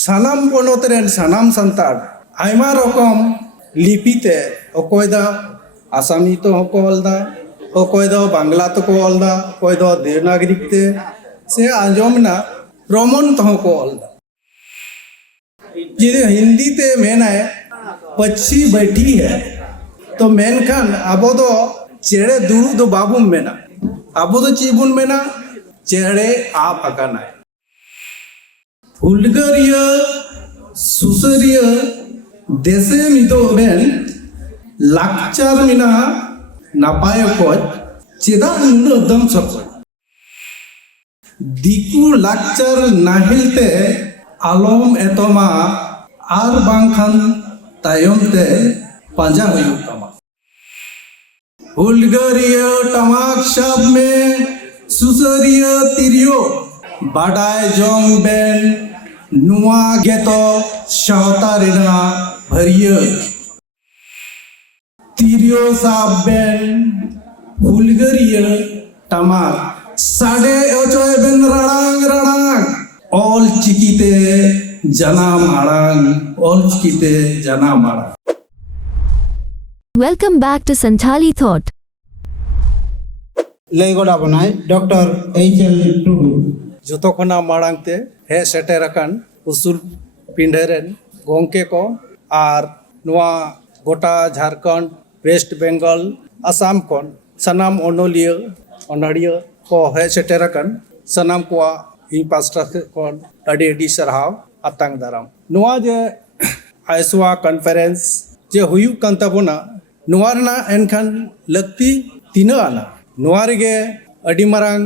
सानाम पनोत rain सानाम संताड़ Aima रकम लिपिते अकोय दा आसामी तो हको ऑलदा अकोय दा बांग्ला तो को ऑलदा अकोय दा देवनागरिक ते से आंजोमना रोमन तो हको ऑलदा जे हिंदी ते मेन है पक्षी बैठी है तो मेनखान आबो दो चेड़े दुरु दो बाबुम मेना आबो दो चीबुन मेना चेड़े आप अकाना है फुलगरिया सुसरिया देशे मितो बेन लाकचार मिना नापाय कोच चेदा नुनो दम सको दिकु लाकचार नाहिलते आलम एतोमा आर बांखान तायमते पांजा हुयु तमा फुलगरिया टमाक शब में सुसरिया तिरियो बाडाय जोंग बेन नुआ गेतो शावता रेना भरिया तिरियो साब बेन फुलगरिया टमाक साडे ओचोय बेन रड़ांग रड़ांग ऑल चिकीते जनाम आड़ांग ऑल चिकीते जनाम आड़ांग। Welcome back to Santhali Thought. लैगोड़ा बनाए डॉक्टर एच.एल. टुडू जोतो खना माड़ांगते हे सेटेरकान उसूल पिंढेरेन गोंके को आर नुआ गोटा झारखंड वेस्ट बेंगल आसाम कोन सनाम ओनोलिया ओनड़िया को हे सेटेरकान सनाम को इन पास्टा कोन अडी अडी सरहाव अतांग दाराम नुआ जे आइसवा कॉन्फ्रेंस जे हुयु कान ताबोना नुआ रना एनखान लक्ति तीना आना नुआ रेगे अडी मारांग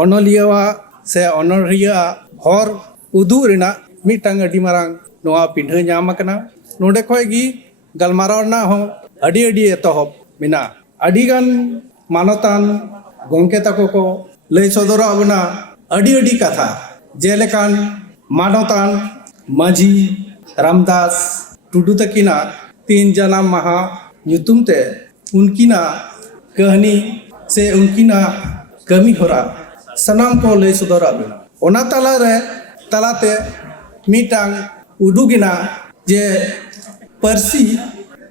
ओनोलिया से ओनरिया हर उदू रेना मिटांग अडी मारांग नुआ पिंढा ᱧᱟᱢ akana नोडे खय गी गलमाराव ना हो अडी अडी एतहब मिना अडी गान मानतान गोंके ताको को लय सदरा अबना अडी अडी कथा जेलेकान मानतान माझी रामदास टुडू तकिना 3 जनाम महा nyutumते उनकिना कहानी से उनकिना कमी होरा सनाम को लय सदरा बिना ओना तला रे तलाते मिटांग उडुगिना जे परसी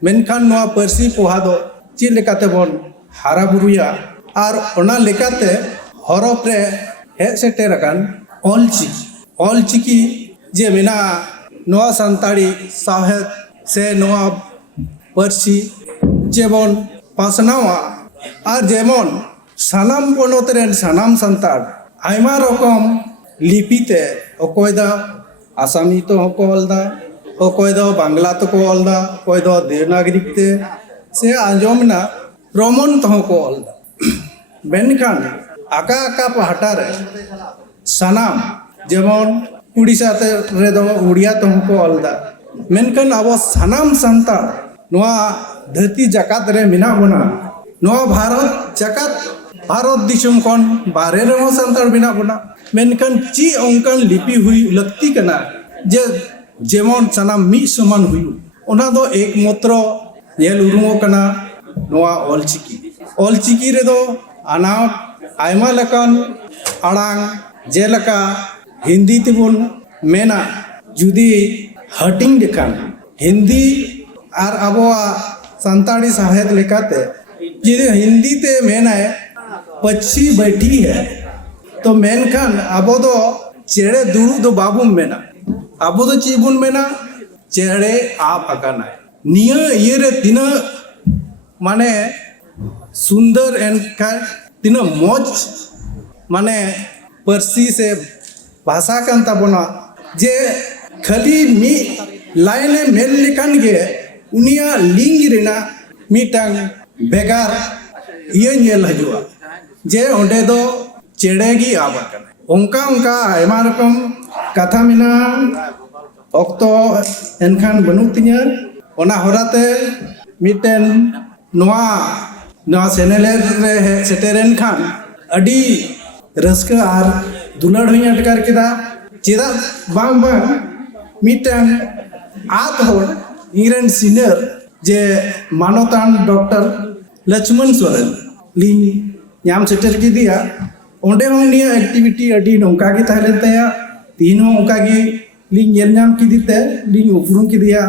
मेनखान नोआ परसी पोहा दो ची लेकाते बोन हारा बुरुया आर ओना लेकाते हरफ रे हे सेटेरकान ऑल चिकी जे मेना नोआ संताड़ी साहेब से नोआ परसी जेबन पासनावा आर जेमन सानाम पनोत रेन सानाम संताड़ आयमा रकम लिपिते अकोय दा आसामी तो हको ऑलदा अकोय दा बांग्ला तो को ऑलदा अकोय दा देवनागरिक ते से आंजोमना रोमन तो हको ऑलदा मेनखान आका आका पहाटा रे सानाम जेमन उड़ीसा ते रे दो उड़िया तो हको ऑलदा मेनखान आबो सानाम संताड़ नोआ धरती जकात रे मिना बना नोआ भारत जकात भारत दिसम कोन बारे रे संताड़ बिना बना मेनखान ची अंकन लिपि हुई लगती कना जे जेमन सनाम मी समान हुई ओना दो एकमात्र नेल उरुमो कना नोआ ऑलचिकी रे दो आना आयमा लकान आड़ांग जेलका हिंदी तिबुन मेना जुदी हटिंग देखान हिंदी आर आबोआ संताड़ी साहित्य लेकाते जे हिंदी ते मेना है पक्षी बैठी है तो मेनखान आबो दो चेड़े दुरु दो बाबुम मेना आबो दो चीबुन मेना चेड़े आप अकाना है निया ये रे तिना माने सुंदर एनका तिना मौज माने परसी से भाषा कान ताबोना जे खाली मी लाइने मेल लेकान गे उनिया लिंग रेना मिटांग बेगार ये नेल हजुआ जे ओंडे दो चेड़े गी आबा कना ओंका ओंका आयमा रकम कथा मिना ऑक्तो एनखान बनु तिया ओना होराते मिटेन नोआ चैनल रे सेटेरेन खान अडी रस्का आर दुलाड़ हुई अटकार केदा चेदा बांग बांग मिटेन आत होड़ इंग्रेन सीनियर जे मानोतान डॉक्टर लक्ष्मण सोरेन लिंग नाम सेटर की दिया ओंडे हों निया एक्टिविटी अडी नौका की ताहले तया तीन हों उनका की लिंग येल नाम किदीते लिंग उपरुम किदिया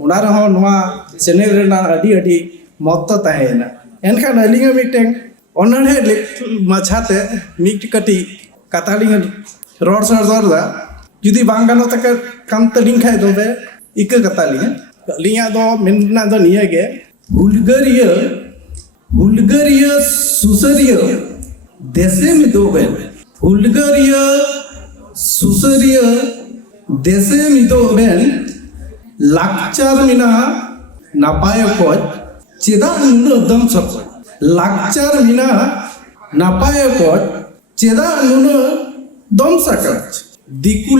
उना रहो नवा चैनल रेना अडी मत ताहेना एनखान अलिंग मिटें ओनहे माछाते मिट कटी कतालिंग रोड सरदा जुदी बांग गानो तक काम तलिंग खाय दोबे इक कतालिंग लिंगा दो मेनना दो नियगे हुलगरिया सुसरिया देशे में दोबे हुलगरिया सुसरिया देशे में दोबे लाकचार मिना नापाय कोच चेदा नुनो दम सक लाकचार मिना नापाय कोच चेदा नुनो दम सकच दिकु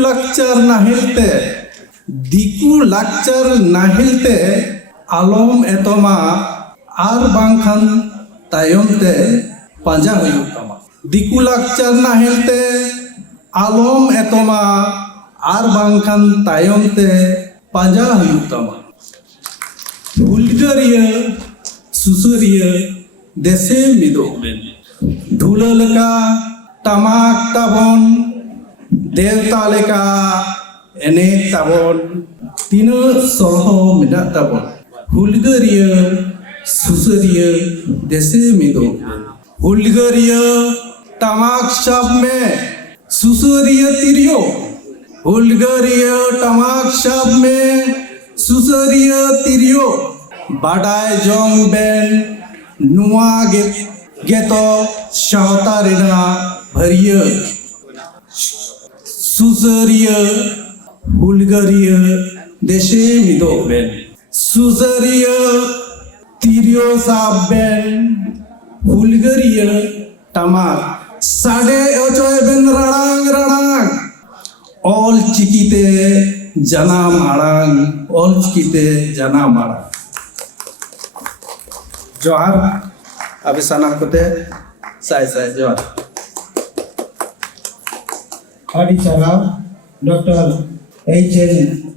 लाकचार नाहिलते आलम एतमा आर बांखान तायमते पांजा हुयुग तमा दिकु लाकचार नाहिलते आलम एतमा आर बांखान तायमते पांजा हुयुग तमा हुलगरिया सुसरिया देशे मिदोबेन धुला लेका टमाक ताबन देवता लेका एने ताबन तीना सलह मिना ताबन हुलगरिया सुसरिया देशे मिदोबेन हुलगरिया टमाक शब में सुसरिया तिरियो हुलगरिया टमाक शब में सुसरिया तिरियो बाडाय जोंग बेन नुआ गेतो शावता रेना भरिया सुसरिया हुलगरिया देशे मिदो बेन सुसरिया तिरियो साब बेन हुलगरिया टमाक साडे ओचोय बेन रड़ांग ऑल चिकीते जनाम आड़ांग ऑल चिकीते जनाम आड़ांग जोहार अभी सनाम कोते साय जोहार Adi Sarab, Dr. H.L.